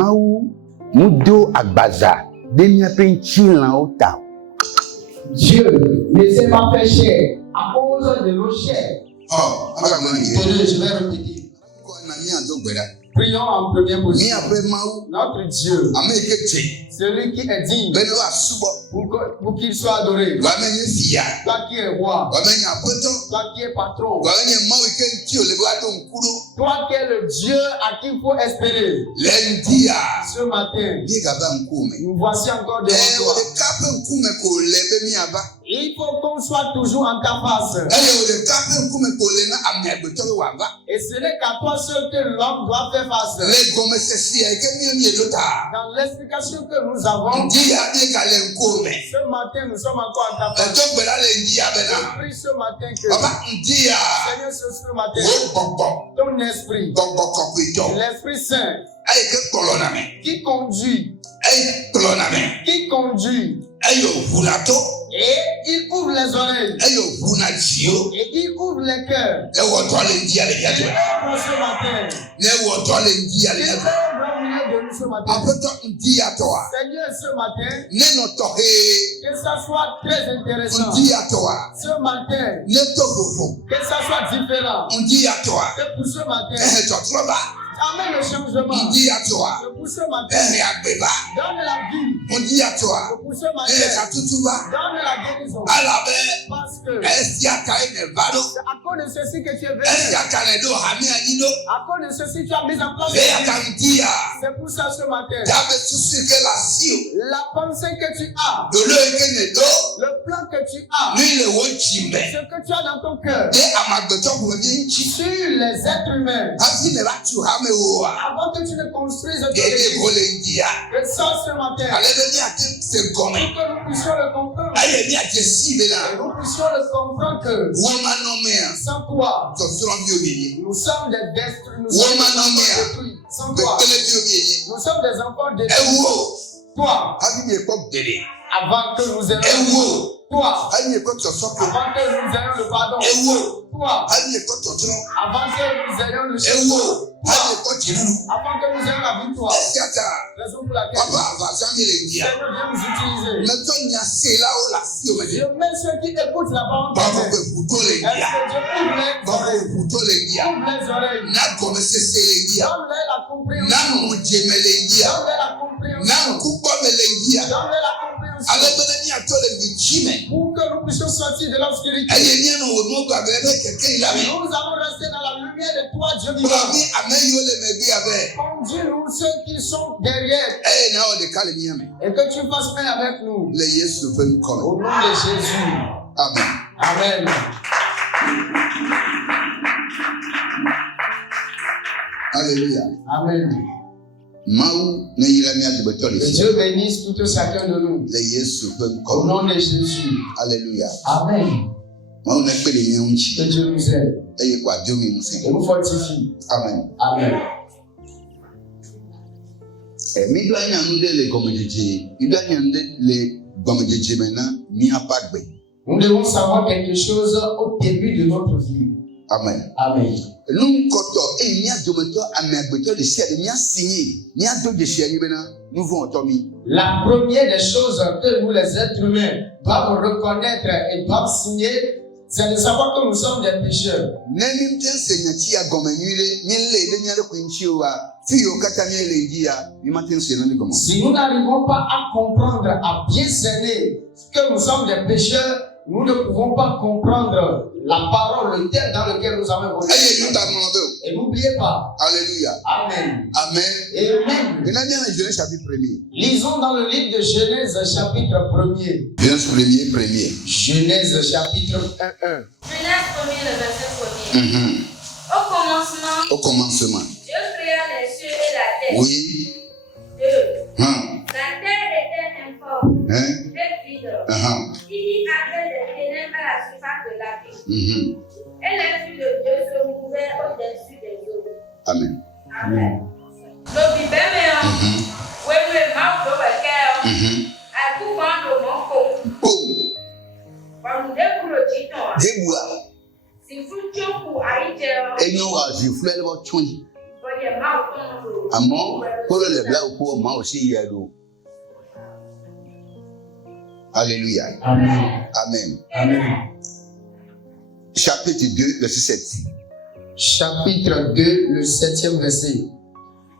Maou, Moudo Agbaza, Denia Penchilan Ota. Dieu ne s'est pas fait chair à cause de nos chairs. Je vais répéter. Prions en première position. Notre Dieu, celui qui est digne pour qu'il soit adoré. Toi qui es roi, toi qui es patron, toi qui es le Dieu à qui il faut espérer. Ce matin, nous voici encore devant toi. Il faut qu'on soit toujours en ta face. Et ce n'est qu'à toi seul que l'homme doit faire face. Dans l'explication que nous avons, ce matin nous sommes encore en ta face. Je prie ce matin que Seigneur, ce matin, ton esprit, l'Esprit Saint, qui conduit, et il ouvre les oreilles, et il ouvre les cœurs. Et ce matin, Seigneur, ce matin, que ça soit très intéressant. Ce matin, que ça soit différent. Que pour ce matin, amène le changement. Que pour ce matin, donne la vie. Que pour ce matin, donne la guérison. Parce que c'est à cause de ceci que tu es venu. À cause de ceci tu as mis en place. C'est pour ça ce matin, la pensée que tu as, le plan que tu as, ce que tu as dans ton cœur, sur les êtres humains, avant que tu ne construises ton église, que ça ce matin, pour que nous puissions le comprendre, et nous puissions le comprendre que sans toi, nous sommes des destructeurs, nous sommes des enfants détruits. Sans toi, nous sommes des enfants détruits. Toi, avant que nous ayons toi, avant que nous ayons le pardon, toi, avant que nous ayons le châtiment, avant que nous ayons la victoire, raison pour laquelle Seigneur vient nous utiliser. Dieu met ceux qui écoutent la parole de Dieu. Est-ce que Dieu ouvre les oreilles, donne-leur la compréhension, donne-leur la compréhension, donne-leur la compréhension, pour que nous puissions sortir de l'obscurité. Nous allons rester dans la lumière de toi, Dieu vivant. Conduis-nous ceux qui sont derrière. Et que tu fasses paix avec nous. Au nom de Jésus. Amen. Amen. Alléluia. Amen. Que Dieu bénisse tout chacun de nous. Au nom de Jésus. Alléluia. Amen. Que Dieu nous aide. Et nous fortifie. Amen. Amen. Nous devons savoir quelque chose au début de notre vie. Amen. Amen. La première des choses que nous, les êtres humains, doivent reconnaître et doivent signer, c'est de savoir que nous sommes des pécheurs. Si nous n'arrivons pas à comprendre, à bien cerner que nous sommes des pécheurs, nous ne pouvons pas comprendre la parole, le thème dans lequel nous avons évolué. Et n'oubliez pas. Alléluia. Amen. Amen. Amen. Chapitre 1er. Lisons dans le livre de Genèse, chapitre 1er. Genèse, chapitre 1. Genèse 1er, le verset 1er. Au commencement, Dieu créa les cieux et la terre. Oui. 2. La terre était informe et vide. Il y avait des ténèbres à la surface de l'abîme. Et l'Esprit de Dieu se mouvait au-dessus des eaux. Amen. Amen. Donc, il va me oui, ma go à tout vendre mon compte. Quand nous découvrons le titre, si vous choquez à y et nous, je voulais le voir. Amon, Pour le blanc pour moi aussi il y a l'eau. Alléluia. Amen. Amen. Amen. Chapitre 2, verset 7. Chapitre 2, le 7e verset.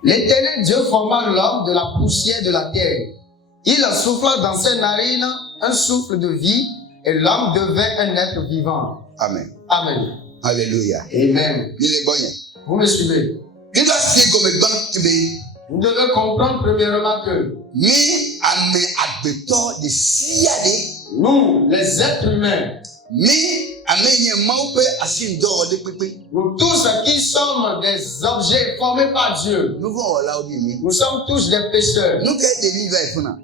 L'Éternel Dieu forma l'homme de la poussière de la terre. Il souffla dans ses narines un souffle de vie et l'homme devint un être vivant. Amen. Amen. Alléluia. Amen. Il est bon. Vous me suivez? Il doit se comme banque tu veux. Vous devez comprendre premièrement que Mi ame agbeto de siade. nous, les êtres humains, Mi amenye maupe asindo de pepe. nous tous qui sommes des objets formés par Dieu, Nous vont là au mi. nous sommes tous des pécheurs. Nous que des vivre ifuna.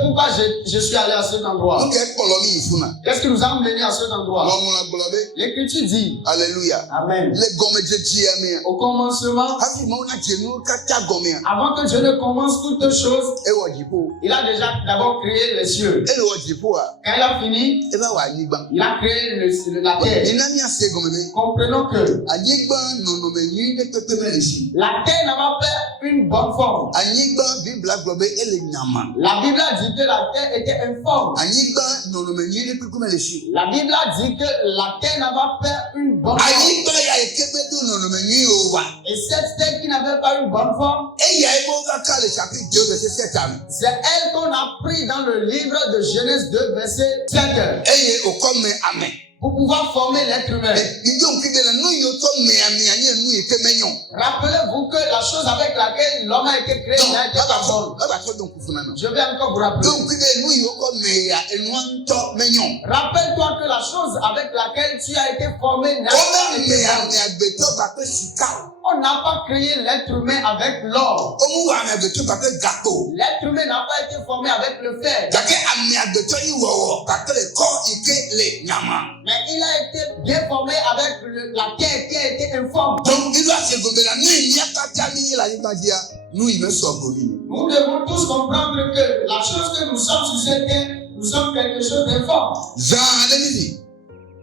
Pourquoi je suis allé à cet endroit? Nous que polomi ifuna. Qu'est-ce qui nous a amenés à cet endroit? Non mon agbolobe. L'Écriture dit, Alléluia. Amen. Les gomme de Dieu. Au commencement, Hafi mo na jenu kata gomme. avant que Dieu ne commence toutes choses, E wo jipo. il a déjà d'abord créé les cieux. E wo jipo a. Quand il a fini, E ba wa anyigba. il a créé la terre. Ina mi ase gomme me. Comprenons que Anyigba nono me nyi de pepe me leshi. la terre n'a pas fait une bonne forme. Anyigba Bibla globe ele nyama. La Bible a dit que la terre était informe. Anyigba nono me nyi de pepe me leshi. La Bible a dit que la terre n'a pas fait une bonne forme. Anyigba ya ekebe do nono me nyi o wa. Et cette terre qui n'avait pas une bonne forme, E ya ebo va ka le chapitre 2 verset 7 am. c'est elle qu'on a pris dans le livre de Genèse 2, verset 7. Eye okome amen. Pour pouvoir former l'être humain. Idon ki de la no yo to me ami anye nu ekemenyon. Rappelez-vous que la chose avec laquelle l'homme a été créé n'a été pas bonne. Aba so don kufuna no. Je vais encore vous rappeler. Donc ki de nu yo ko me ya enu anto menyon. Rappelle-toi que la chose avec laquelle tu as été formé n'a pas Omen été me bonne. ami agbeto ba pe sika. On n'a pas créé l'être humain avec l'or. Omu wa ami agbeto ba pe gato. L'être humain n'a pas été formé avec le fer. Jake ami agbeto yi wowo ba pe le ko ike le nyama. Mais il a été bien formé avec la terre qui a été informe. Donc il va se gomela ni ni akata ni la ni badia. Nous il me so gomi. Nous devons tous comprendre que la chose que nous sommes sur cette terre, nous sommes quelque chose d'informe. Za aleni.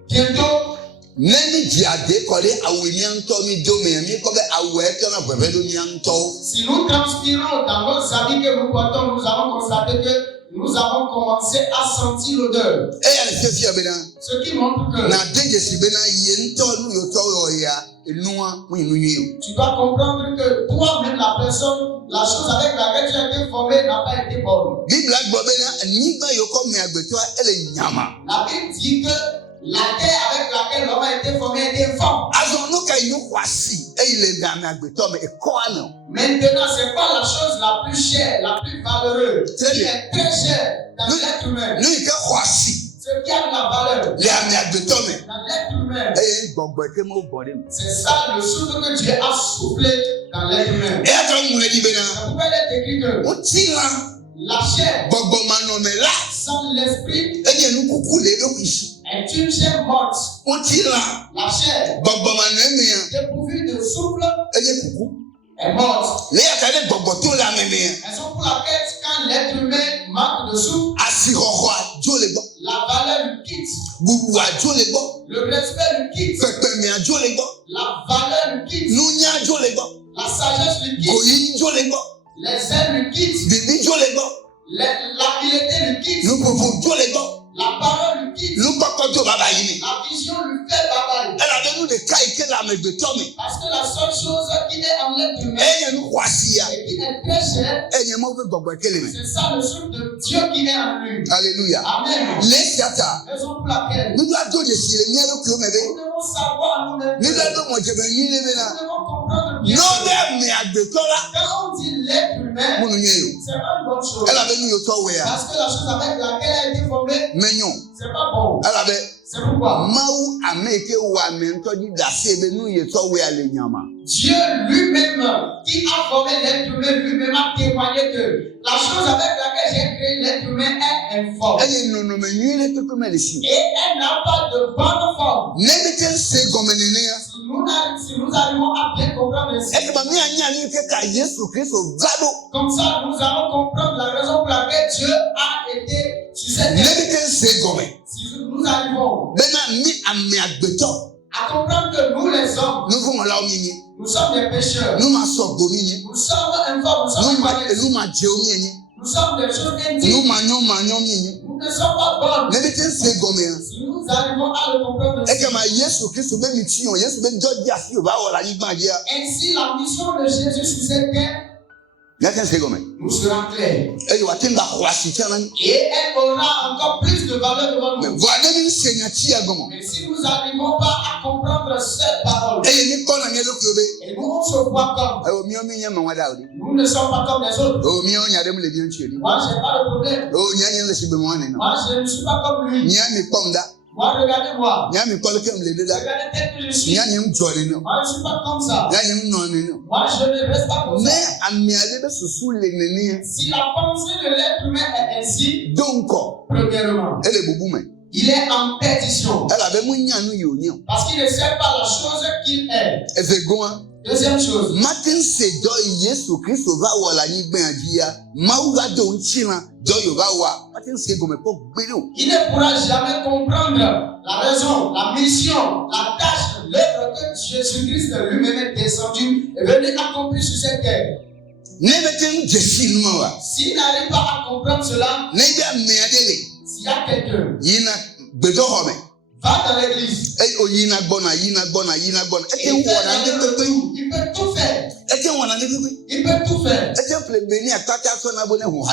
Bientôt, Neni diade kole aweni anto mi do me mi ko be awe to na bebe do ni anto. si nous transpirons dans nos habits que nous portons, nous allons constater que nous avons commencé à sentir l'odeur. E ya le fefia bena. Ce qui montre que Na deje si bena ye nto nu yo to yo ya enua mu inu yi. tu dois comprendre que toi-même, la personne, la chose avec laquelle tu as été formé n'a pas été bonne. Bible gbo bena nigba yo ko me agbeto ele nyama. La Bible dit que la terre avec laquelle l'homme a été formé était informe. Azo no ka yu kwasi e ile na me agbeto me e ko ano. Maintenant, c'est pas la chose la plus chère, la plus valeureuse, Très qui bien. est très chère dans l'être humain. Nu ike kwasi Ce qui a de la valeur le ami agbeto me. dans l'être humain, E gbogbo ke mo bore mi. c'est ça le souffle que Dieu a soufflé dans l'être humain. E ya to mu le di bena. Ça pouvait être écrit que O ti la la chair gbogbo ma no me la. sans l'esprit E ye nu kuku le lo kishi. est une chair morte. O ti la La chair gbogbo ma no me ya. dépourvue de souffle E ye kuku. est morte. Le ya ka le gbogbo to la me me. Raison pour laquelle quand l'être humain manque de souffle, Asirọ̀rọ̀ àjò lè gbọ́. la valeur lui quitte, Gbùgbù àjò lè gbọ́. le respect lui quitte, Pẹ̀pẹ̀mì àjò lè gbọ́. la valeur lui quitte, Núnyẹ́ àjò lè gbọ́. la sagesse lui quitte, Gòyí jò lè gbọ́. les ailes lui quittent, Bìbí jò lè gbọ́. l'habileté lui quitte, Lùpùpù jò lè gbọ́. la parole lui quitte, Lùpọ̀kọ̀ jò bàbá yìí ni. la vision lui fait bavaille. Ẹ làdé nù lè ká ike làmì gbètọ́ mi. Parce que la seule chose qui est en l'être humain Ẹ yẹn nu wá sí ya. et qui est très chère, Ẹ yẹn mọ́ fẹ́ gbọ̀gbọ̀ kéle mi. c'est ça le souffle de Dieu qui est en lui. Hallelujah. Amen. Lé síata. Raison pour laquelle Nígbà tó lè sí lè ní ẹlò kìló mẹ́bẹ́. nous devons savoir nous-mêmes. Nígbà tó mọ̀ jẹ̀bẹ̀ yín lé mi náà. Nous devons comprendre bien. N'ọ́bẹ̀ mi àgbètọ́ la. Quand on dit l'être humain, Múnu yẹn yò. c'est pas une bonne chose. Ẹ làbẹ́ nu yóò tọ́ wẹ̀ ya. Parce que la chose avec laquelle a été formée, Mẹ́nyọ̀. c'est pas bon. Ẹ làbẹ́. C'est pourquoi Mawu ameke wa mentodi dase be nu ye so we ale nyama. Dieu lui-même, qui a formé l'être humain, lui-même a témoigné que la chose avec laquelle j'ai créé l'être humain est informe. Eye nono me nyile pepe me lesi. Et elle n'a pas de bonne forme. Nebite se gomenene ya. Si nous arrivons à bien comprendre ainsi, E ba mi anya ni ke ka Yesu Kristo gado. comme ça, nous allons comprendre la raison pour laquelle Dieu a été sur cette terre. Nebite se gomen. Si nous arrivons Bena mi ame agbeto. à à comprendre que nous les hommes, nous sommes des pécheurs. Nous sommes informes, nous sommes incorrects. Nous sommes des choses indignes. Nous ne sommes pas bonnes. Si nous arrivons à le comprendre ainsi, ainsi la mission de Jésus sur cette terre, nous serons clairs. Et elle aura encore plus de valeur devant nous. Mais si nous n'arrivons pas à comprendre cette parole, et nous on se voit comme, nous ne sommes pas comme les autres. Moi, je n'ai pas de problème. Moi, je ne suis pas comme lui. Moi, regardez-moi. Regardez tel que je suis. Moi, je ne suis pas comme ça. Moi, je ne reste pas comme ça. Si la pensée de l'être humain est ainsi, premièrement, il est en perdition. Parce qu'il ne sait pas la chose qu'il est. Deuxième chose. Il ne pourra jamais comprendre la raison, la mission, la tâche, l'œuvre que Jésus-Christ lui-même est descendu et venu accomplir sur cette terre. S'il n'arrive pas à comprendre cela, s'il y a quelqu'un, va dans l'église. Il peut tout faire. Il peut tout faire.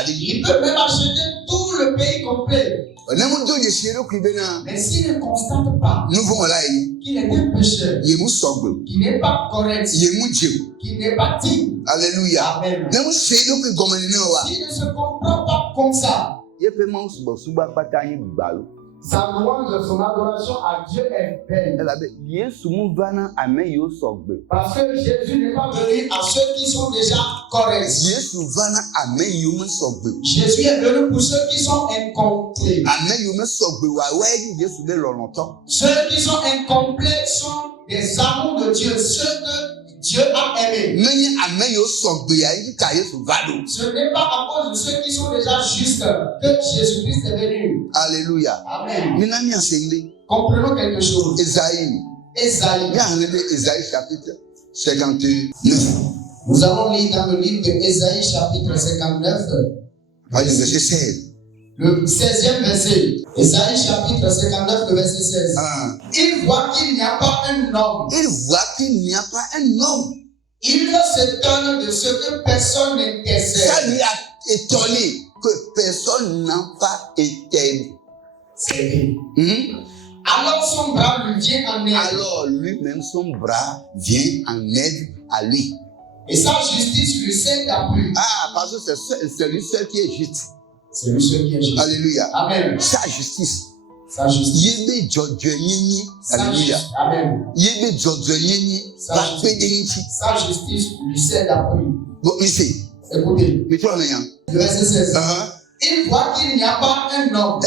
Il peut même acheter tout le pays complet. Mais s'il ne constate pas qu'il est un pécheur, qu'il n'est pas correct, qu'il n'est pas digne, Alléluia. Amen. S'il ne se comprend pas comme ça, sa louange, son adoration à Dieu est belle. Parce que Jésus n'est pas venu à ceux qui sont déjà corrects. Jésus est venu pour ceux qui sont incomplets. Ceux qui sont incomplets sont des amours de Dieu, ceux que Dieu a aimé. Ce n'est pas à cause de ceux qui sont déjà justes que Jésus-Christ est venu. Alléluia. Amen. Comprenons quelque chose. Ésaïe. Ésaïe chapitre 59. Nous allons lire dans le livre de Ésaïe chapitre 59. Verset 16. Le 16e verset. Ésaïe chapitre 59, le verset 16. Il voit qu'il n'y a pas un homme. Il s'étonne de ce que personne n'intercède. Ça lui a étonné que personne n'a pas été. C'est vrai. Alors son bras lui vient en aide. Alors lui-même son bras vient en aide à lui. Et sa justice lui sert d'appui. Parce que c'est lui seul qui est juste. C'est lui seul qui est juste. Alléluia. Amen. Sa justice. Sa justice. Alléluia. Amen. Sa justice lui sert d'appui. Écoutez. Le verset 16. Il voit qu'il n'y a pas un homme.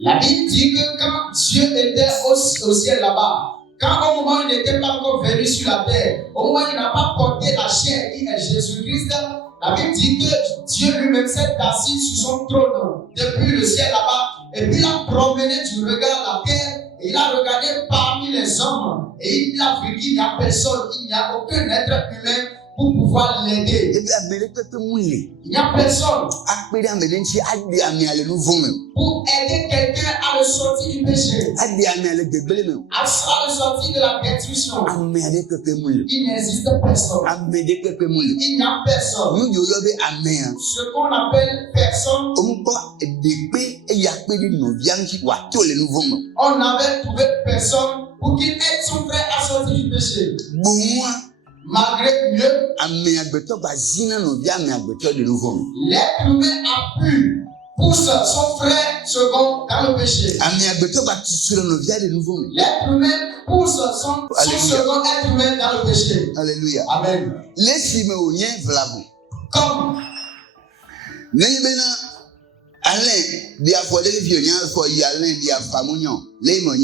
La Bible dit que quand Dieu était au ciel là-bas, quand au moment où il n'était pas encore venu sur la terre, au moment où il n'a pas porté la chair qui est Jésus-Christ, la Bible dit que Dieu lui-même s'est assis sur son trône depuis le ciel là-bas, et puis il a promené du regard la terre, et il a regardé parmi les hommes, et il a vu qu'il n'y a personne, il n'y a aucun être humain pour pouvoir l'aider. Il n'y a personne pour aider quelqu'un à le sortir du péché, à le sortir de la destruction. Il n'existe personne. Il n'y a personne. Ce qu'on appelle personne, on avait trouvé personne pour qu'il aide son frère à sortir du péché. Malgré mieux, l'être humain a pu pousser son frère second dans le péché. L'être humain pousse son second être humain dans le péché. Alléluia. Amen. Comme Nebena Alain, they are for the Vionian for Yalen, they are Famunion, Lemon,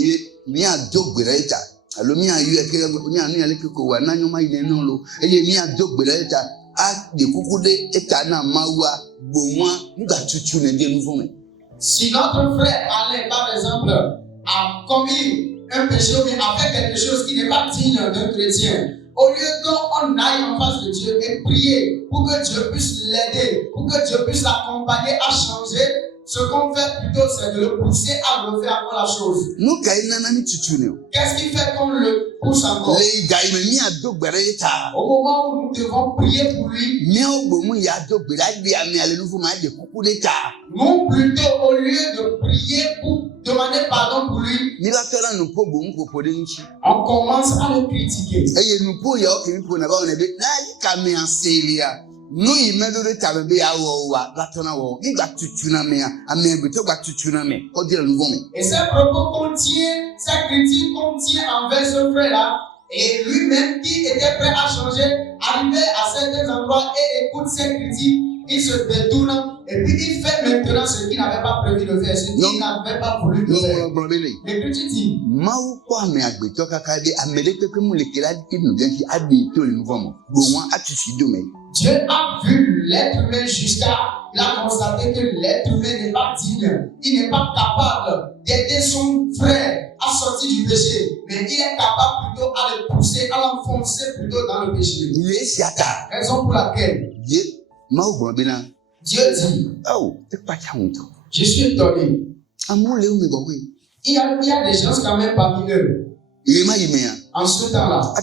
me a dog beretta. Alumia, you are Kiako, and Nano Maideno, and you are dog beretta. At the Kukude, Etana, Mawa, Bouma, you got to tune again for me. Si notre frère Alain, par exemple, a commis un péché ou a fait quelque chose qui n'est pas digne d'un chrétien, au lieu qu'on aille en face de Dieu et prier pour que Dieu puisse l'aider, pour que Dieu puisse l'accompagner à changer, ce qu'on fait plutôt, c'est de le pousser à refaire encore la chose. Qu'est-ce qui fait qu'on le pousse encore? Au moment où nous devons prier pour lui, nous plutôt, au lieu de prier pour demander pardon pour lui, on commence à le critiquer. No imedore tabe awo latona wo igba tutuna me amegbe to gba tutuna me o dire nouveau me. Et ces propos contient, cette critique contient envers ce frère là et lui-même qui était prêt à changer, arrivé à certains endroits et écoute ces critiques, il se détourne et puis il fait maintenant ce qu'il n'avait pas prévu de faire, ce qu'il n'avait pas voulu de faire. L'écriture dit Mau kwa me agbeto kakade ameleke ke mu lekela kinu ganti adi to le nouveau mo bo wan atusido me. Dieu a vu l'être humain jusqu'à la constater que l'être humain n'est pas digne. Il n'est pas capable d'aider son frère à sortir du péché. Mais il est capable plutôt à le pousser, à l'enfoncer plutôt dans le péché. Il est siata. Raison pour laquelle Dieu dit, oh, je suis étonné. Il y a des gens quand même parmi eux. En ce temps-là,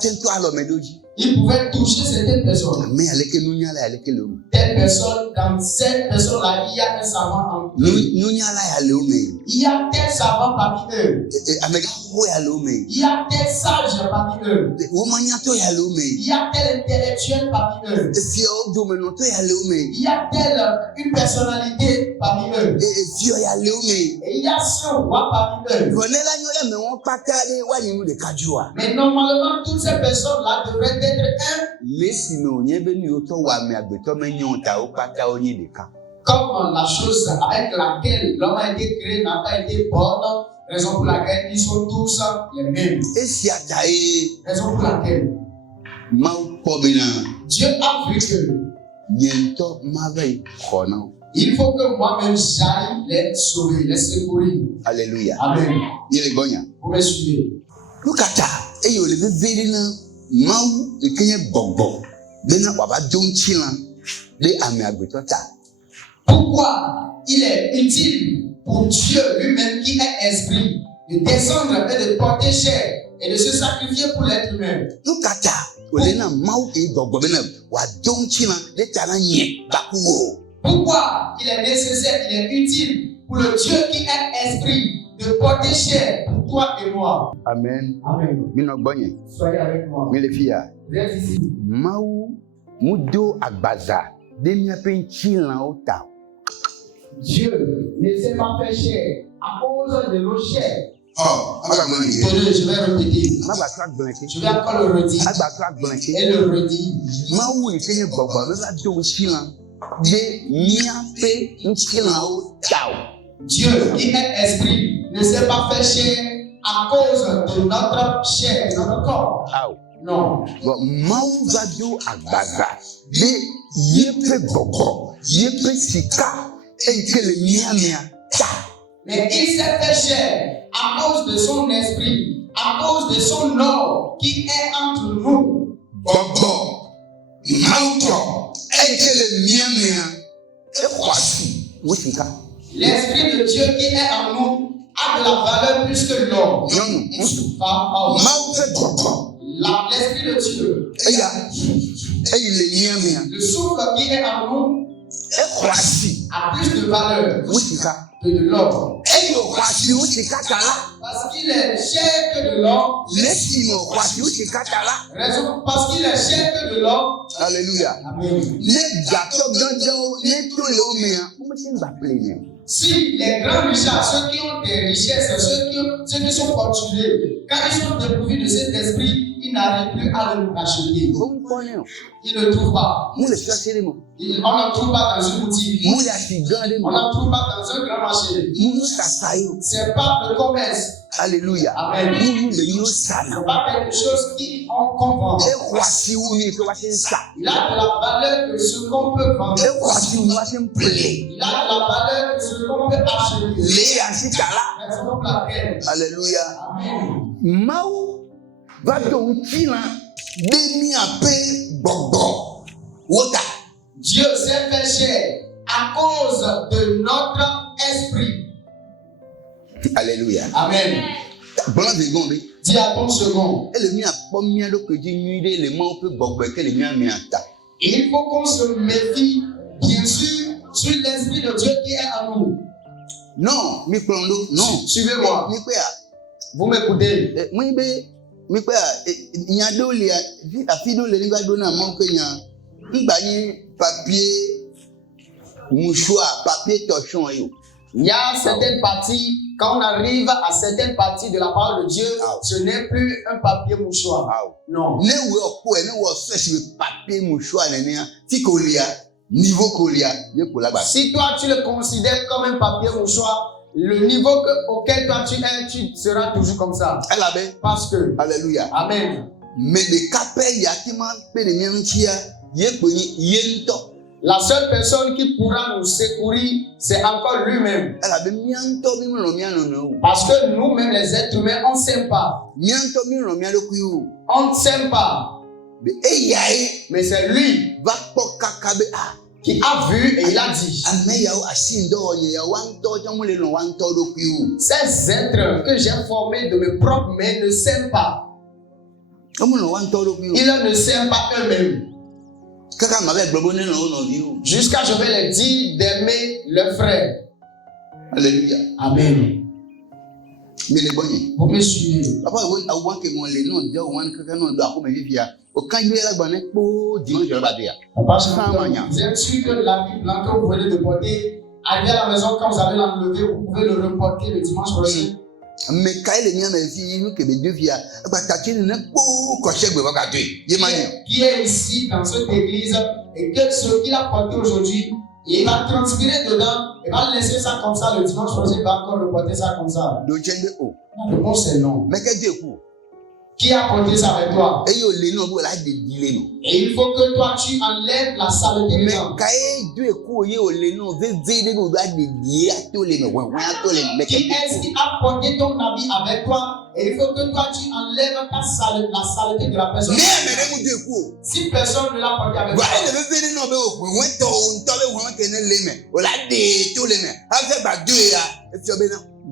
ils pouvaient toucher certaines personnes. Telle personne, dans cette personne-là, il y a un savant en eux. Il y a des savants parmi eux. Il y a des sages parmi eux. Il y a tel intellectuel parmi eux. Il y a telle une personnalité parmi eux. Et il y a ce roi parmi eux. Mais normalement, toutes ces personnes-là devraient être comme la chose avec laquelle l'homme a été créé n'a pas été bonne, raison pour laquelle ils sont tous les mêmes. Raison pour laquelle Dieu a vu que il faut que moi-même j'aille les sauver, les secourir. Alléluia. Amen. Vous me suivez? Mau ekenye gbogbo bena baba donchila de ame agbetota. Pourquoi il est utile pour Dieu lui-même qui est esprit de descendre et de porter chair et de se sacrifier pour l'être humain? Lukata olena mau e gbogbo bena wa donchila de tana nye bakuwo. Pourquoi il est nécessaire, il est utile pour le Dieu qui est esprit de porter chair pour toi et moi. Amen. Amen. Soyez avec moi. Vous êtes ici. Mau mudo agbaza de miapenchila ota. Dieu ne s'est pas fait chair à cause de nos chairs. Je vais répéter. Je vais encore le redire. Et le redire. Mau ekenye gbogbo la donchila de miapenchila ota. Dieu qui est esprit ne s'est pas fait chair à cause de notre chair, de notre corps. Non. Mau vado agbaza de yepe gogo, yepe sika, ekele miamia ta. Mais il s'est fait chair à cause de son esprit, à cause de son or qui est entre nous. Gogo, mauto, ekele miamia, ekwasi, wosika. L'esprit de Dieu qui est en nous a de la valeur plus que l'or. L'esprit de Dieu, le souffle qui est en nous a plus de valeur que de l'or. Parce qu'il est cher que de l'or. Raison, parce qu'il est cher que de l'or. Alléluia. Amen. Si les grands richards, ceux qui ont des richesses, ceux qui sont fortunés, quand ils sont dépourvus de cet esprit, ils n'arrivent plus à le racheter. Ils ne trouvent pas. On n'en trouve pas dans une boutique. On n'en trouve pas dans un grand marché. C'est pas le commerce. Alléluia. Amen. C'est pas quelque chose qu'on vend. Il a de la valeur que ce qu'on peut vendre. Il a de la valeur que ce qu'on peut acheter. Raison pour laquelle. Alléluia. Amen. Maou va donc filer demi à paix bobo. Wota. Dieu s'est fait chair à cause de notre esprit. Alléluia. Amen. Bon seconde. Dis à ton second. Et le mien pas mien donc que j'ai nuit les mots peut bobo que le mien ta. Il faut qu'on se méfie bien sûr sur l'esprit de Dieu qui est en nous. Non, mi plondo, non. Suivez-moi. Mi quoi? Vous m'écoutez? Moi mi quoi? Il y a deux liens. À fido le liga donna mon que nya. Mbani papier mouchoir, papier torchon yo. Il y a certaines parties, quand on arrive à certaines parties de la parole de Dieu, ce n'est plus un papier mouchoir. Non. Ne wo fresh papier mouchoir nenia. Ti kolia, niveau kolia, ye pour la bas. Si toi tu le considères comme un papier mouchoir, le niveau auquel toi tu es, tu seras toujours comme ça. Parce que. Alléluia. Amen. Mais de capé yatima pe de miantia, ye poni yento. La seule personne qui pourra nous secourir, c'est encore lui-même. Parce que nous-mêmes, les êtres humains, on ne s'aime pas. On ne s'aime pas. Mais c'est lui qui a vu et il a dit. Ces êtres que j'ai formés de mes propres mains ne s'aiment pas. Ils ne s'aiment pas eux-mêmes. Jusqu'à je vais les dire d'aimer leurs frères. Alléluia. Amen. Mais les bonnets. Vous me suivez. Papa, oui, à one que mon les noms de one que non doit comme vivia. Au quand il est là bonnet pour dimanche je va dire. Papa, vous êtes sûr que la Bible que vous venez de porter, arrivé à la maison quand vous allez l'enlever, vous pouvez le reporter le dimanche prochain. Mais quand il est bien mais si nous que deux via, bah t'as-tu ne pour cocher be va garder. Qui est ici dans cette église et que ce qu'il a porté aujourd'hui, il va transpirer dedans, il va laisser ça comme ça le dimanche prochain, il va encore reporter ça comme ça. Donc j'ai de haut. La réponse est non. Mais qu'est-ce que tu Qui a porté ça avec toi? Et il faut que toi tu enlèves la saleté. Mais quand tu es couillé au lénon, qui est-ce qui a porté ton habit avec toi? Et il faut que toi tu enlèves la saleté de la personne. Si personne ne l'a porté avec toi.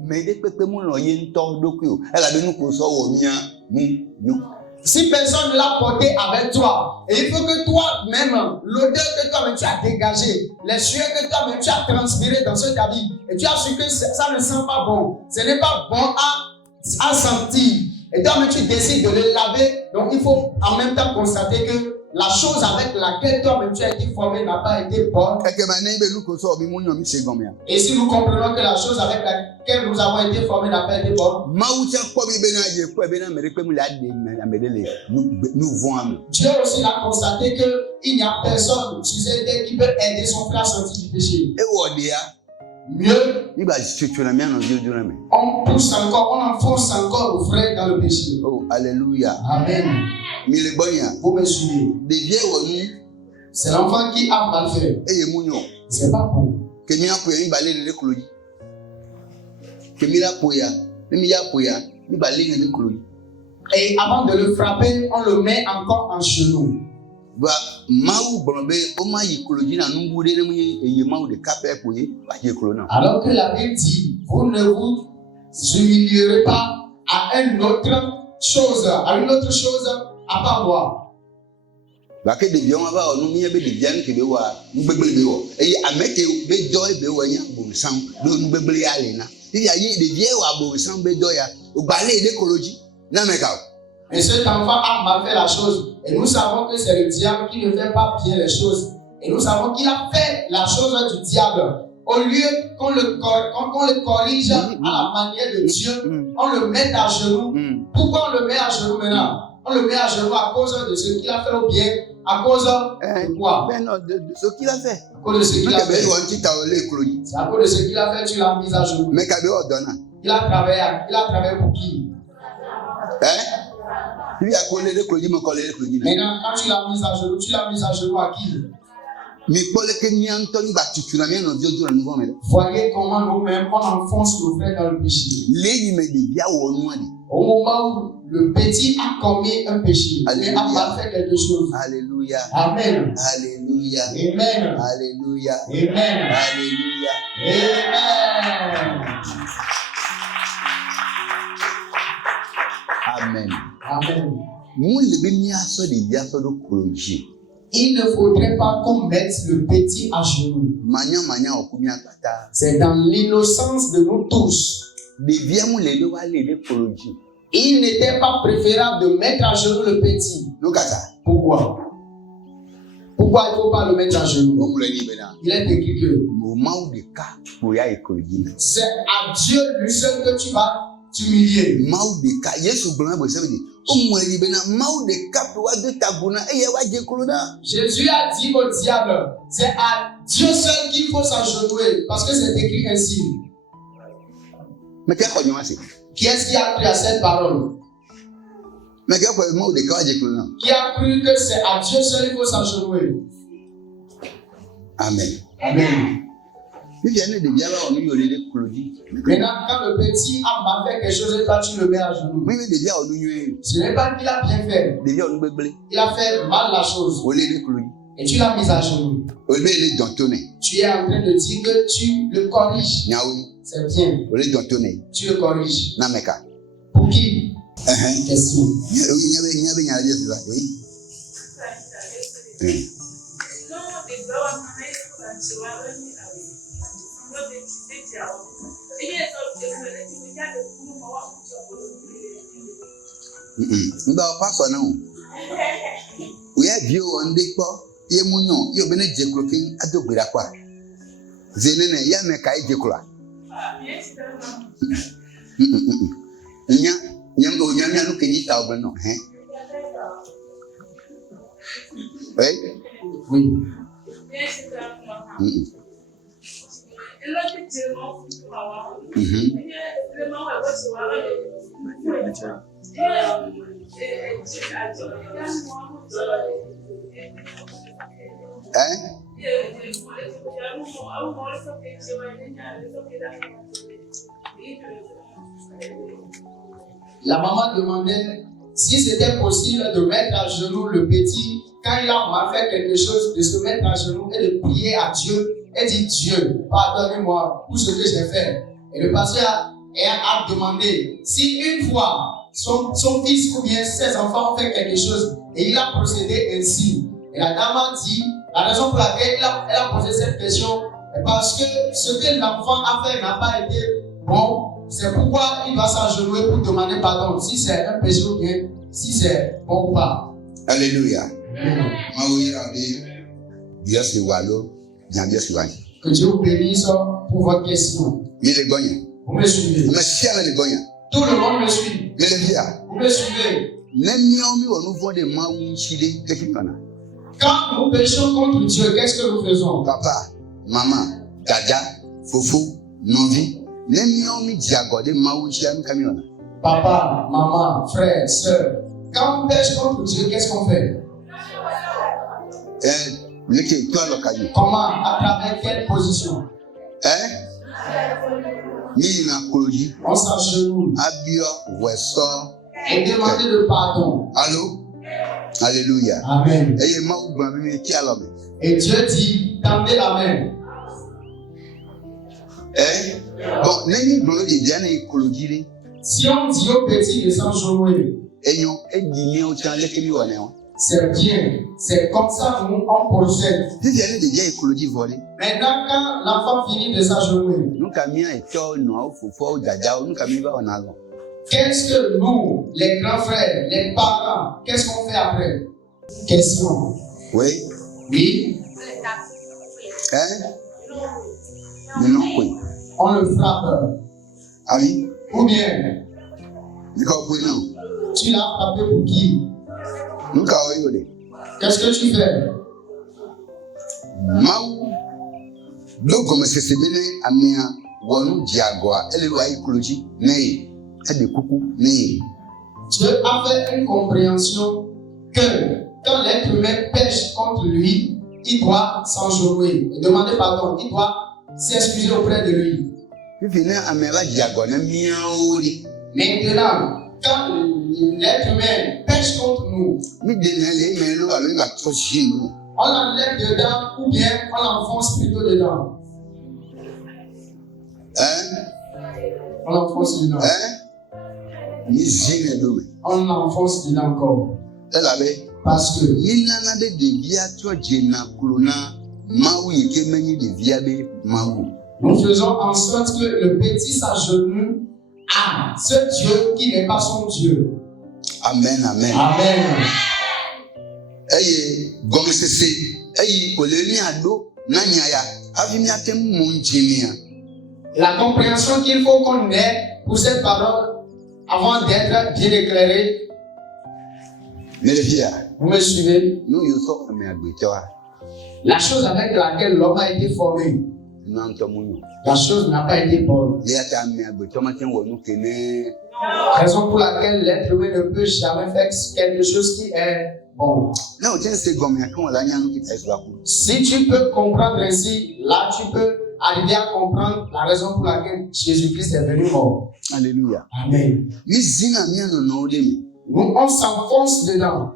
Mais dès que mon loyer tord d'où elle a nous qu'on soit au mien, nous. Si personne ne l'a porté avec toi, et il faut que toi-même, l'odeur que toi-même tu as dégagée, les sueurs que toi-même tu as transpiré dans cet habit, et tu as su que ça ne sent pas bon, ce n'est pas bon à sentir, et toi-même tu décides de le laver, donc il faut en même temps constater que la chose avec laquelle toi-même tu as été formé n'a pas été bonne. Et si nous comprenons que la chose avec laquelle nous avons été formés n'a pas été bonne, Dieu aussi a constaté qu'il n'y a personne qui peut aider son frère à sortir du péché. Mieux, on pousse encore, on enfonce encore le frère dans le péché. Oh, alléluia. Amen. Vous me suivez. C'est l'enfant qui a mal fait. C'est pas bon. Et avant de le frapper, on le met encore en genou. Alors que la Bible dit, vous ne vous humilierez pas à une autre chose à part moi. Et cet enfant a mal fait la chose. Et nous savons que c'est le diable qui ne fait pas bien les choses. Et nous savons qu'il a fait la chose du diable. Au lieu qu'on le corrige à la manière de Dieu, on le met à genoux. Pourquoi on le met à genoux maintenant? On le met à genoux à cause de ce qu'il a fait au bien, à cause de quoi? Ben non, de ce qu'il a fait. À cause de ce qu'il a fait. C'est C'est à cause de ce qu'il a fait, tu l'as mis à genoux. mais qu'à ordonner. Il a travaillé pour qui? Lui a collé le produit, me collé le produit. Maintenant, quand tu l'as mis à genoux à qui? Mais pour le que n'y entend pas, tu n'as rien envie de nous voir. Voyez comment nous-mêmes, on enfonce nos frères dans le péché. Les me dit bien au nom. Au moment où le petit a commis un péché, il a pas fait quelque chose. Alléluia. Amen. Alléluia. Amen. Alléluia. Amen. Alléluia. Amen. Amen. Amen. Nous le bénis à ce dia so do projet. Il ne faudrait pas qu'on mette le petit à genoux. Manya okumia kata. C'est dans l'innocence de nous tous. Deviens le wa le projet. Il n'était pas préférable de mettre à genoux le petit. No kata. Pourquoi? Pourquoi il ne faut pas le mettre à genoux? Il est écrit que c'est à Dieu lui seul que tu vas t'humilier. Jésus a dit au diable, c'est à Dieu seul qu'il faut s'agenouiller, parce que c'est écrit ainsi. Mais qui est-ce qui a cru à cette parole? Qui a cru que c'est à Dieu seul qu'il faut s'agenouiller? Amen. Amen. Maintenant, quand le petit a mal fait quelque chose et toi tu le mets à genoux, ce n'est pas qu'il a bien fait. Il a fait mal la chose. Et tu l'as mis à genoux. Tu es en train de dire que tu le corriges. C'est bien. Tu le corriges. Pour qui? Question. Oui. La maman demandait si c'était possible de mettre à genoux le petit quand il a mal fait quelque chose, de se mettre à genoux et de prier à Dieu et dire Dieu, pardonnez-moi pour ce que j'ai fait. Et le pasteur a demandé si une fois son fils ou bien ses enfants ont fait quelque chose et il a procédé ainsi. Et la dame a dit, la raison pour laquelle elle a posé cette question est parce que ce que l'enfant a fait n'a pas été bon. C'est pourquoi il doit s'agenouiller pour demander pardon, si c'est un péché ou bien si c'est bon ou pas. Alléluia. Que Dieu vous bénisse pour votre question. Vous me suivez? Tout le monde me suit. Vous me suivez? Quand nous péchons contre Dieu, qu'est-ce que nous faisons? Papa, maman, dada, foufou, novi. Papa, maman, frère, soeur. Quand on pêche contre Dieu, qu'est-ce qu'on fait? Comment? À travers quelle position? On s'agenouille et demander le pardon. Allô? Alléluia. Amen. Et Dieu dit, tendez la main. Si on dit au petit de s'engenouiller, c'est bien. C'est comme ça que nous on procède. Maintenant, quand l'enfant finit de s'agenouiller, qu'est-ce que nous, les grands frères, les parents, qu'est-ce qu'on fait après? Question. Oui. Oui. Non, oui. on le frappe. Ah oui? Ou bien, tu l'as frappé pour qui? Qu'est-ce que tu fais? Mau do comme c'est bene amia wonu diagoa ele wa ikoloji nei ade kuku nei. Dieu a fait une compréhension que quand l'être humain pêche contre lui, il doit s'enjouer et demander pardon, il doit s'excuser auprès de lui. Maintenant, quand l'être humain pêche contre nous, on l'enlève dedans ou bien on l'enfonce plutôt dedans. On l'enfonce dedans. On l'enfonce dedans encore. Parce que nous faisons en sorte que le petit s'agenouille à ce Dieu qui n'est pas son Dieu. Amen, amen. Amen. La compréhension qu'il faut qu'on ait pour cette parole avant d'être bien éclairé. Vous me suivez? La chose avec laquelle l'homme a été formé, la chose n'a pas été bonne. Raison pour laquelle l'être humain ne peut jamais faire quelque chose qui est bon. Si tu peux comprendre ainsi, là tu peux arriver à comprendre la raison pour laquelle Jésus-Christ est venu mort. Alléluia. Amen. Nous, on s'enfonce dedans.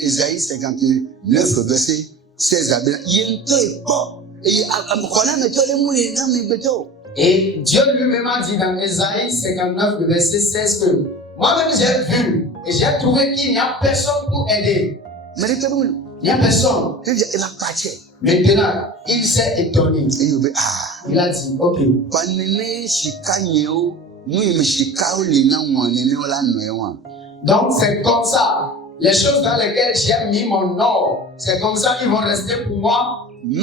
Ésaïe 59, verset 16. Et Dieu lui-même a dit dans Ésaïe 59, verset 16 que moi-même j'ai vu et j'ai trouvé qu'il n'y a personne pour aider. Il n'y a personne. Maintenant, il s'est étonné. Il a dit, ok. Donc c'est comme ça. Les choses dans lesquelles j'ai mis mon or, c'est comme ça qu'ils vont rester pour moi. Les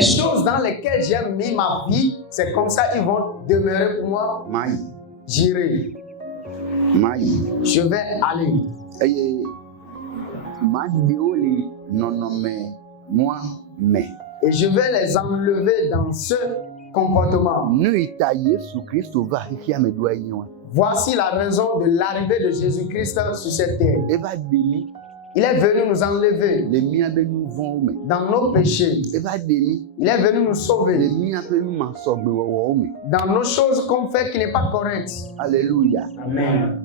choses dans lesquelles j'ai mis ma vie, c'est comme ça qu'ils vont demeurer pour moi. J'irai. Je vais aller. Et je vais les enlever dans ce comportement. Voici la raison de l'arrivée de Jésus-Christ sur cette terre. Il est venu nous enlever dans nos péchés. Il est venu nous sauver dans nos choses qu'on fait qui n'est pas correct. Alléluia. Amen.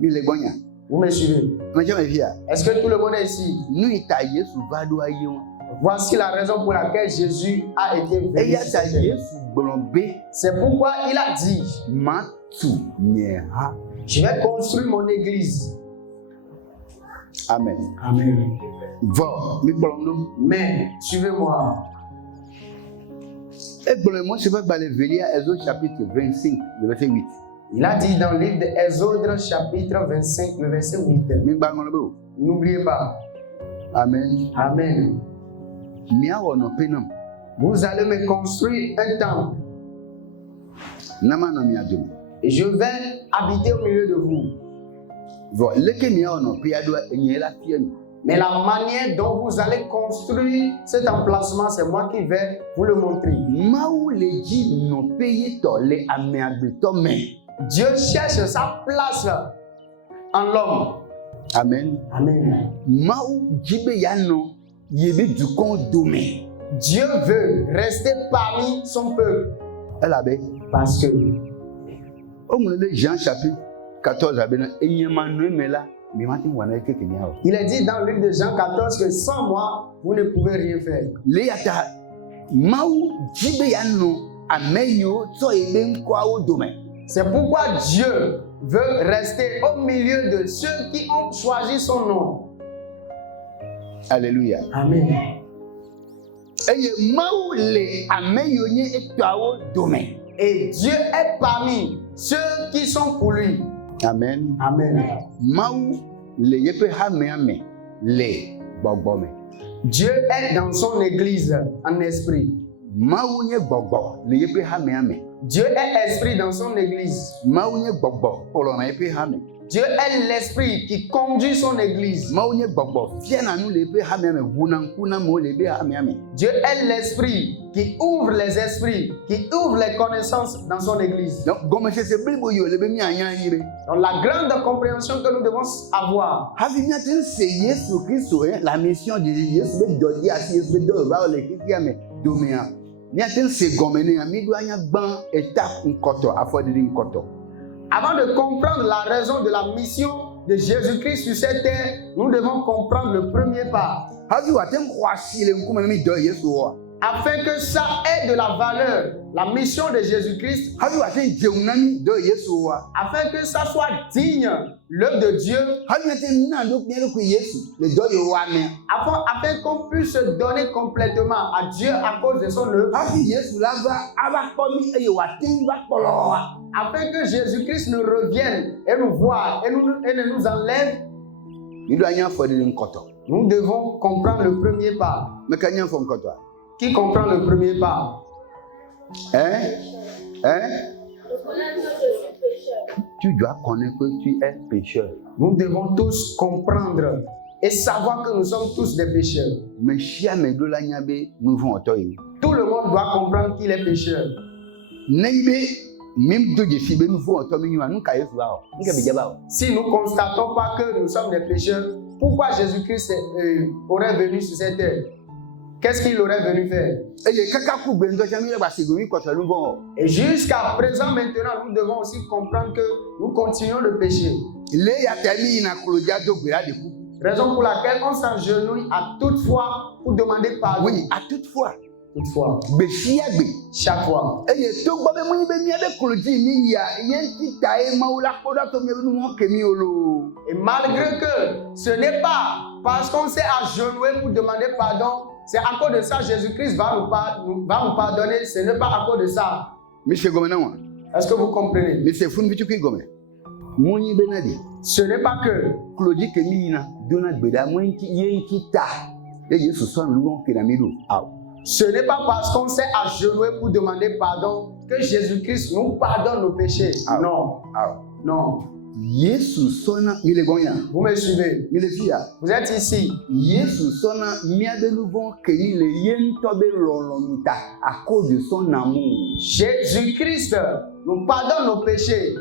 Vous me suivez? Est-ce que tout le monde est ici? Voici la raison pour laquelle Jésus a été venu. C'est pourquoi il a dit, je vais construire mon église. Amen. Amen. Mais, suivez-moi. Chapitre 25, le verset 8. Il a dit dans le livre d'Exode, chapitre 25, le verset 8. N'oubliez pas. Amen. Amen. Vous allez me construire un temple. Et je vais habiter au milieu de vous. Mais la manière dont vous allez construire cet emplacement, c'est moi qui vais vous le montrer. Dieu cherche sa place en l'homme. Amen. Amen. Dieu veut rester parmi son peuple. Parce que Jean chapitre 14, il est dit dans le livre de Jean 14 que sans moi, vous ne pouvez rien faire. C'est pourquoi Dieu veut rester au milieu de ceux qui ont choisi son nom. Alléluia. Amen. Et Dieu est parmi ceux qui sont pour lui. Amen. Amen. Dieu est dans son église en esprit. Mawu nye gbɔgbɔ le yeƒe hamea me. Dieu est esprit dans son église. Mawu nye gbɔgbɔ kplɔna yeƒe hame. Dieu est l'esprit qui conduit son église. Mawu nye gbɔgbɔ fiana nu le yeƒe hamea me, ʋuna ŋku na amewo le yeƒe hamea me. Dieu est l'esprit qui ouvre les esprits, qui ouvre les connaissances dans son église. Donc gɔmesese blibo yi le be mianya anyi be. Donc la grande compréhension que nous devons avoir. Hafi miate ŋse Yesu Kristo la mission de Yesu be dɔ di asi Yesu be dɔ va le xexea me domea. Miate ŋse gɔme ne mi do anya gbã eta ŋkɔtɔ afɔɖiɖi ŋkɔtɔ. Avant de comprendre la raison de la mission de Jésus-Christ sur cette terre, nous devons comprendre le premier pas. Hafi wate ŋxɔ asi le ŋkume ne mi dɔ Yesu wɔa. Afin que ça ait de la valeur, la mission de Jésus-Christ, Hafi wate dzeŋu na mi dɔ Yesu wɔa. afin que ça soit digne l'œuvre de Dieu, Hafi miate na ɖo mia ɖokui Yesu le dɔ yi wɔa mea. afin qu'on puisse se donner complètement à Dieu à cause de son œuvre, Hafi Yesu la va ava kpɔ mi eye wate ŋu va kpɔlɔ wa. afin que Jésus-Christ nous revienne et nous voie et ne nous enlève, Mi do anya afɔɖiɖi ŋkɔtɔ. nous devons comprendre le premier pas. Meka nya afɔ ŋkɔtɔa. Qui comprend le premier pas? Reconnaître que je suis pécheur. Tu dois connaître que tu es pécheur. Nous devons tous comprendre et savoir que nous sommes tous des pécheurs. Mais si ame do la nya be nu vɔ̃ ɔtɔ yi. Tout le monde doit comprendre qu'il est pécheur. Ne yi be mi do dzesi be nu vɔ̃ ɔtɔ mi nyi wa nu ka Yesu ba o. Nke be dzaba o. Si nous ne constatons pas que nous sommes des pécheurs, pourquoi Jésus-Christ aurait venu sur cette terre? Qu'est-ce qu'il aurait venu faire? Eye kaka ku gbe ŋdɔ tsa mi le ba si go mi kɔtɔ nu vɔ̃ o. Et jusqu'à présent, maintenant, nous devons aussi comprendre que nous continuons de pécher. Le ya ta mi yina klodza do gbe la de ku. Raison pour laquelle on s'agenouille à toute fois pour demander pardon. Oui, à toutefois. Toutefois, Gbe sia gbe. chaque fois. Eye to gbɔ be mu yi be mia be klodzi mi yia ye ŋti ta ye Mawu la kpɔ ɖa to mia be nu vɔ̃ ke mi o lo. Et malgré que ce n'est pas parce qu'on s'est agenouillé pour demander pardon, c'est à cause de ça Jésus-Christ va nous pardonner. Ce n'est pas à cause de ça. Mi se gɔme na wa. Est-ce que vous comprenez? Mi se funu vitu ki gɔme. Mu yi be na de. Ce n'est pas que Klodzi ke mi yina dona gbe ɖa mu ŋti ye ŋti ta. Eye Yesu sɔ nu vɔ̃ ke na mi do. Awo. ce n'est pas parce qu'on s'est agenouillé pour demander pardon que Jésus-Christ nous pardonne nos péchés. Ah. Non, Awo. non. Yesu sɔna mi le gɔnya. Vous me suivez? Mi le fia. Vous êtes ici. Yesu sɔna mia be nu vɔ̃ ke yi le ye ŋutɔ be lɔlɔ̃nu ta à cause de son amour. Jésus-Christ nous pardonne nos péchés,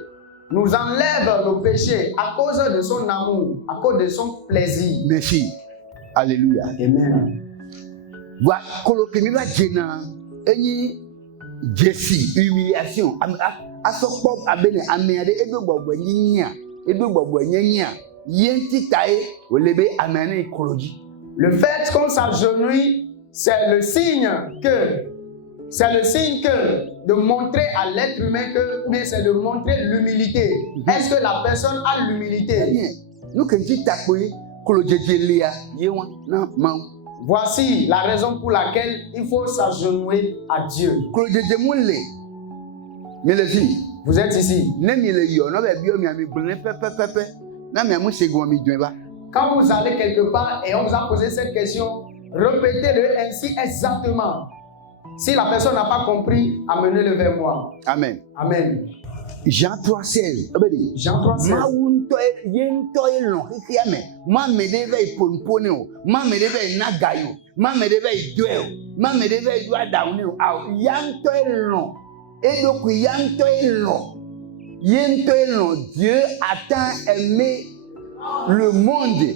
nous enlève nos péchés à cause de son amour, à cause de son plaisir. Merci. Alléluia. Amen. Wa kolo ke mi va dzena enyi dzesi humiliation. Asɔ kpɔ abe ne ame aɖe edo gbɔgbɔ nyinyia, edo gbɔgbɔ nyanyia. Ye ŋti ta ye wòle be ame ne klo dzi. Le fait qu'on s'agenouille, c'est le signe que de montrer à l'être humain que, ou bien c'est de montrer l'humilité. Est-ce que la personne a l'humilité? Nu ke ŋti ta kpo ye klo dzedze lia ye wa na Mawu. Voici la raison pour laquelle il faut s'agenouiller à Dieu. Klo dzedze mu le. Mi le fi. Vous êtes ici. Ne mi le yɔ n'ɔbɛ bi mi ami gblẽ pɛpɛpɛpɛ. Na mi amu se gɔn mi dɔn ba. Quand vous allez quelque part et on vous a posé cette question, répétez-le ainsi exactement. Si la personne n'a pas compris, amenez-le vers moi. Amen. Amen. Jean 3:16. Jean 3:16. Mawu ŋutɔ ye ŋutɔ ye lɔ̃ xexea me. Ma me ɖe va yi ponpone o. Ma me ɖe va yi na ga yi o. Ma me ɖe va yi dɔe o. Ma me ɖe va yi do aɖaŋu ne o. Awo ya ŋutɔ ye lɔ̃. Eɖokui ya ŋutɔ ye lɔ̃. Ye ŋutɔ ye lɔ̃. Dieu a tant aimé le monde.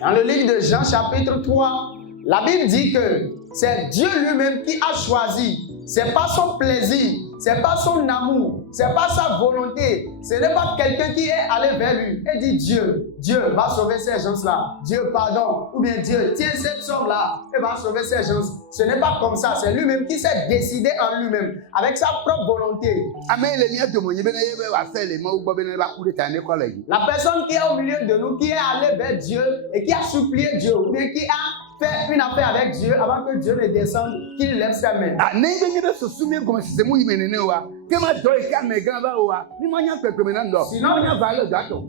Dans le livre de Jean chapitre 3, la Bible dit que c'est Dieu lui-même qui a choisi. C'est pas son plaisir, c'est pas son amour, c'est pas sa volonté. Ce n'est pas quelqu'un qui est allé vers lui et dit Dieu va sauver ces gens-là. Dieu pardon. Ou bien Dieu, tiens cette somme-là et va sauver ces gens. Ce n'est pas comme ça. C'est lui-même qui s'est décidé en lui-même, avec sa propre volonté. La personne qui est au milieu de nous, qui est allée vers Dieu et qui a supplié Dieu, ou bien qui a fait une affaire avec Dieu avant que Dieu ne descende, qu'il lève sa main.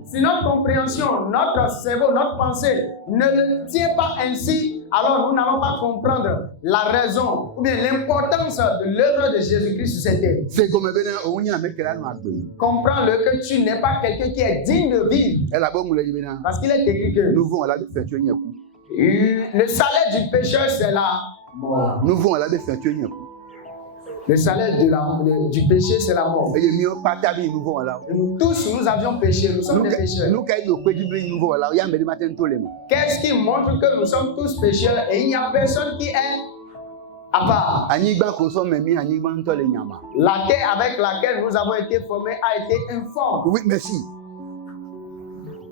Si notre compréhension, notre cerveau, notre pensée ne tient pas ainsi, alors nous n'allons pas comprendre la raison ou bien l'importance de l'œuvre de Jésus-Christ sur cette terre. C'est comme ben on y a mettre là no agbe. Comprends-le que tu n'es pas quelqu'un qui est digne de vivre. Elle a bon le ben. Parce qu'il est écrit que Nous vont à la défaiture nyaku. le salaire du pécheur, c'est la mort. Nous vont à la défaiture nyaku. Le salaire du péché, c'est la mort. Et mieux pas tabi nous vont là. Et nous tous, nous avions péché, nous sommes des pécheurs. Nous kay do pédi nous vont là. Ya me matin tolemo. Qu'est-ce qui montre que nous sommes tous pécheurs et il n'y a personne qui est à part? Anigba ko so memi anigba ntole nyama. La terre avec laquelle nous avons été formés a été informe. Oui, merci.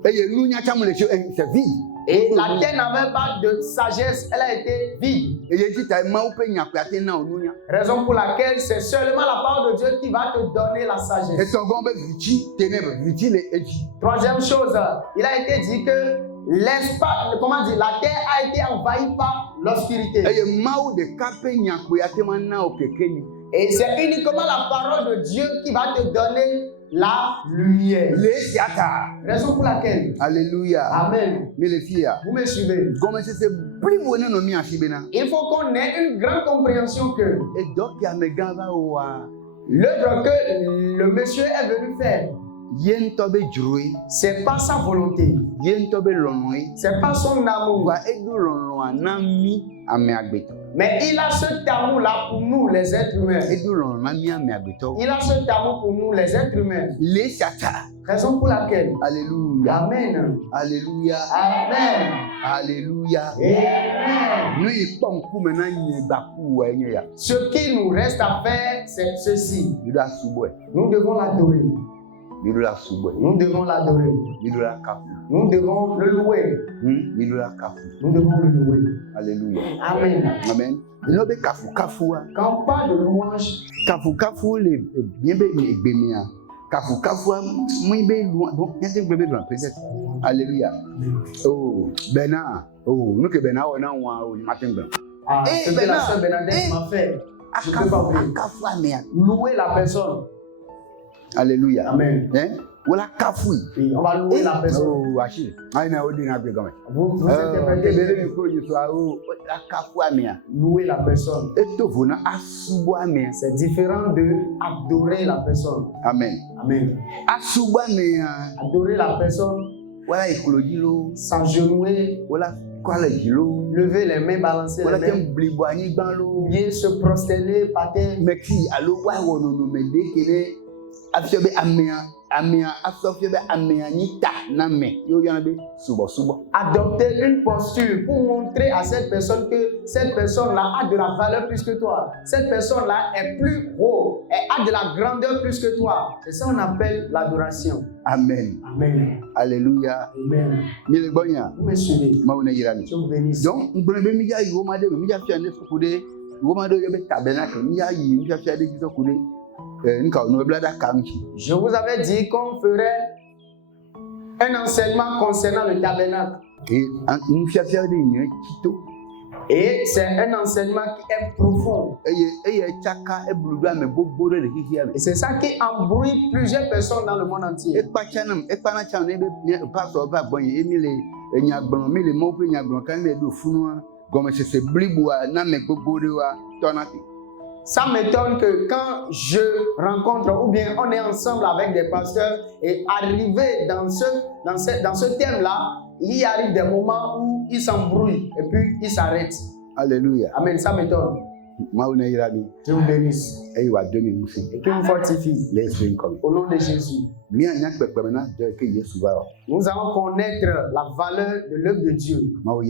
Et nous nya chamu le c'est vide. Et la terre n'avait pas de sagesse, elle a été vide. Et je dis ta ma ou pe nya kwate na onunya. Raison pour laquelle c'est seulement la parole de Dieu qui va te donner la Et sagesse. ton gombe viti ténèbres viti les eji. Troisième chose, il a été dit que l'espace, comment dire, la terre a été envahie par l'obscurité. Et ma ou de kape nya kwate na o kekeni. Et c'est uniquement la parole de Dieu qui va te donner la lumière. Les siata. Raison pour laquelle. Alléluia. Amen. Mais les filles, Vous me suivez. comme c'est plus bonne no mi ashibena. Il faut qu'on ait une grande compréhension que Et donc ya me gava wa l'œuvre que le monsieur est venu faire, yen tobe jurui, c'est pas sa volonté, yen tobe lonoi, c'est pas son amour, wa edo lonlo anami ame agbeto. mais il a cet amour-là pour nous, les êtres humains. Edo lonlo nami ame agbeto. Il a cet amour pour nous, les êtres humains. Les siata. Raison pour laquelle. Alléluia. Amen. Alléluia. Amen. Alléluia. Amen. Nous y sommes comme maintenant y baku wa ya. Ce qui nous reste à faire, c'est ceci. Nous doit subwe. Nous devons l'adorer. Nous doit subwe. Nous devons l'adorer. Nous doit kafu. Nous devons le louer. Nous doit kafu. Nous devons le louer. Alléluia. Amen. Amen. Nous be kafu kafu wa. Quand on parle de louange, Kafu kafu le bien be egbemia. Kafu kafu muy be bon bien bébé blanc peut-être. Alléluia. Oh Bena. Oh nous que Bena on a wa matin blanc. ce que la sœur Bernadette m'a fait, je ne peux pas oublier. Kafu amia. Louer la personne. Alléluia. Amen. Hein? Voilà kafu. Et on va louer la personne. Oh Achille. Aina odi na gbe gomen. Vous interprétez Bele ko yi so oh la kafu amia. louer la personne. Eto vona asubo amia. C'est différent de adorer la personne. Amen. Amen. Asubo amia. Adorer la personne, Voilà écologie lo. s'agenouiller, Voilà quoi le jilo. lever les mains, balancer Voilà les mains, tem blibo ani gban lo. bien se prosterner par terre. Merci allo wa wono no me de kele afiobe amia afiobe amia nita na me yo yana be subo. Adopter une posture pour montrer à cette personne que cette personne-là a de la valeur plus que toi. Cette personne-là est plus haut, elle a de la grandeur plus que toi. C'est ça qu'on appelle l'adoration. Amen. Amen. Alléluia. Amen. Mile bonya Vous me suivez. mauna yirami. Je vous bénisse. Donc ngbe mi ja yo ma de mi ja fia ne fukude wo ma do yo be tabernacle mi ja yi mi fia de gizo kude nka no blada kamchi. Je vous avais dit qu'on ferait un enseignement concernant le tabernacle. Et mi fia de yin kito. Et c'est un enseignement qui est profond. Eye chaka e buludu ame gbogbo de kiki ame. Et c'est ça qui embrouille plusieurs personnes dans le monde entier. Ekpa chanam ekpa na chan ne be pastor ba bonye emile enyagbon mi le mo pe enyagbon kan le do funu gomme c'est blibo na me gbogbo de wa tonati. Ça m'étonne que quand je rencontre ou bien on est ensemble avec des pasteurs et arrivé dans ce thème-là, il arrive des moments où ils s'embrouillent et puis ils s'arrêtent. Alléluia. Amen, ça m'étonne. Mauna yirami. Je vous bénisse. Eyi wa domi musi. Et que vous fortifie. Let's bring come. Au nom de Jésus. Mi anya pepe na de ke Yesu ba. Nous allons connaître la valeur de l'œuvre de Dieu. Mauna